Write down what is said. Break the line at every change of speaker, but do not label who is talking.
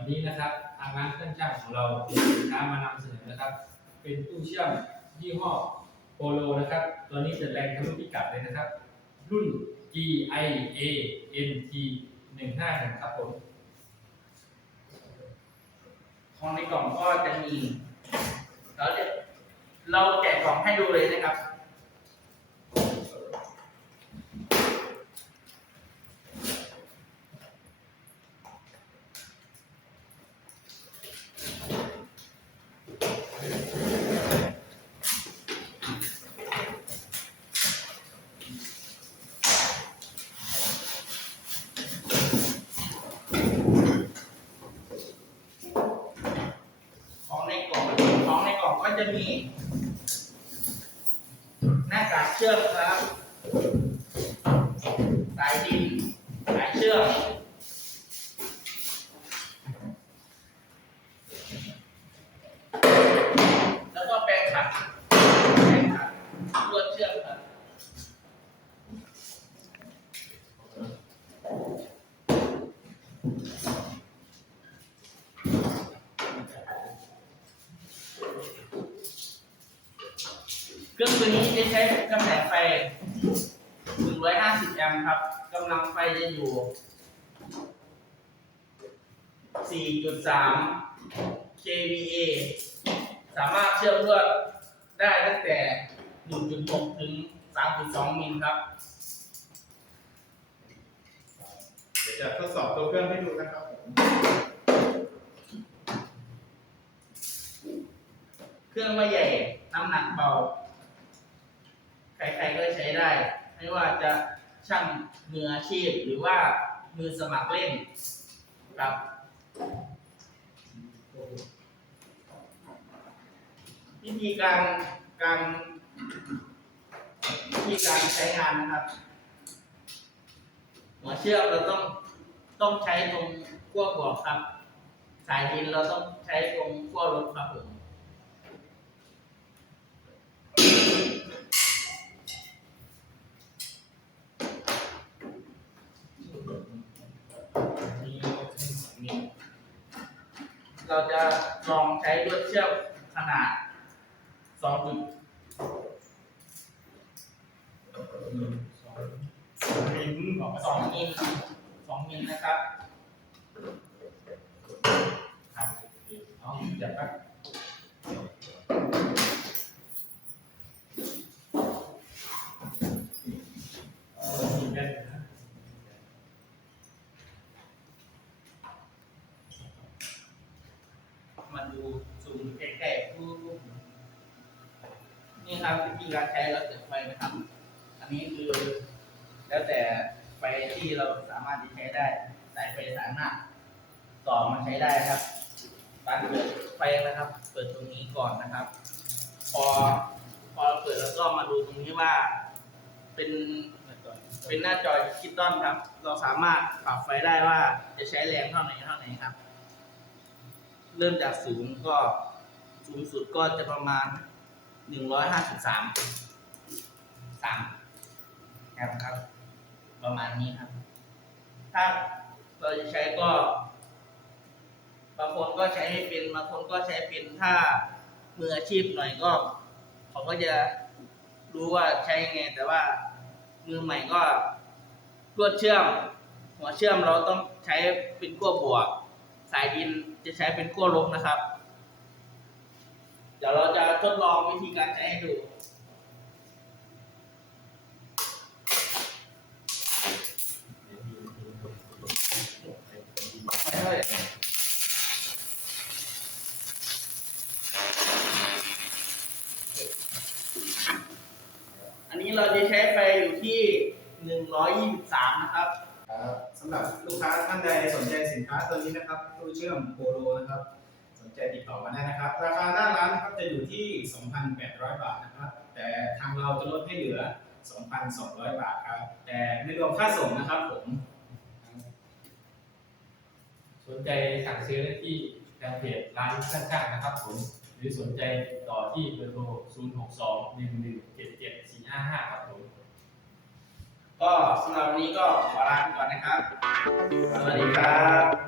ันนี้นะครับทางร้านเครื่องช่างของเราสินค้ามานำเสนอนะครับ เป็นตู้เชื่อมยี่ห้อโปโลนะครับ ตัวนี้จะแรงทะลุพิกัดเลยนะครับ รุ่น G I A N T 151ครับผม
ของในกล่องก็จะมีเราจะเราแกะกล่องให้ดูเลยนะครับ ของในกล่องของใน ก็จะมีหน้ากากเชือกครับ สายดิน สายเชือกแล้วก็แปรงขัดแปรงขัดลวดเชือกครับ เครื่องตัวนี้จะใช้กำแสงไฟ 150 แอมป์ครับกำลังไฟจะอยู่ 4.3 kVA สามารถเชื่อมลวดได้ตั้งแต่ 1.6 ถึง 3.2 มิลครับ
เดี๋ยวจะทดสอบตัวเครื่องให้ดูนะครับผม
เครื่องไม่ใหญ่ น้ำหนักเบา ใครๆก็ใช้ได้ ไม่ว่าจะช่างมืออาชีพหรือว่ามือสมัครเล่นครับวิธีการการวิธีการใช้งานนะครับ หัวเชือกเราต้องต้องใช้ตรงขั้วบวกครับ สายดินเราต้องใช้ตรงขั้วลบครับผม เราจะลองใช้ลวดเชือกขนาดสองจุด
มิลบอกว่า
สองมิลสองมิลนะครับ
ครับเอาเดี๋ยวแป๊บ
มาดูซูมใกล้ๆปุ๊บนี่ ครับวิธีการใช้แล้วเสียบไฟนะครับอันนี้คือแล้วแต่ไฟที่เราสามารถที่ใช้ได้สายไฟสายหน้าต่อมาใช้ได้ครับการเปิดไฟนะครับ เปิดตรงนี้ก่อนนะครับ พอพอเปิดแล้วก็มาดูตรงนี้ว่า เป็นเป็นหน้าจอดิจิตอลครับ เราสามารถปรับไฟได้ว่าจะใช้แรงเท่าไหร่เท่าไหร่ครับ เริ่มจากศูนย์ก็สูงสุดก็จะประมาณ หนึ่งร้อยห้าสิบสามสามแอมป์ครับ ประมาณนี้ครับ ถ้าเราจะใช้ก็ บางคนก็ใช้ให้เป็น บางคนก็ใช้เป็น ถ้ามืออาชีพหน่อยก็เขาก็จะรู้ว่าใช้ยังไง แต่ว่ามือใหม่ก็ลวดเชื่อม หัวเชื่อมเราต้องใช้เป็นขั้วบวก สายดินจะใช้เป็นขั้วลบนะครับ เดี๋ยวเราจะทดลองวิธีการใช้ให้ดูอันนี้เราจะใช้ไฟอยู่ที่ 123 นะ
ครับสำหรับลูกค้าท่านใดสนใจสินค้าตัวนี้นะครับตู้เชื่อมโปโลนะครับ สนใจติดต่อมาได้นะครับ ราคาหน้าร้านนะครับจะอยู่ที่ 2,800 บาทนะครับ แต่ทางเราจะลดให้เหลือ 2,200 บาทครับ แต่ไม่รวมค่าส่งนะครับผม
สนใจสั่งซื้อได้ที่แฟนเพจร้านเครื่องช่างนะครับผม หรือสนใจติดต่อที่เบอร์โทร 0 6 2 1 1 7 7 4 5 5 ครับผม
ก็สำหรับวันนี้ก็ขอลาไปก่อนนะครับ สวัสดีครับ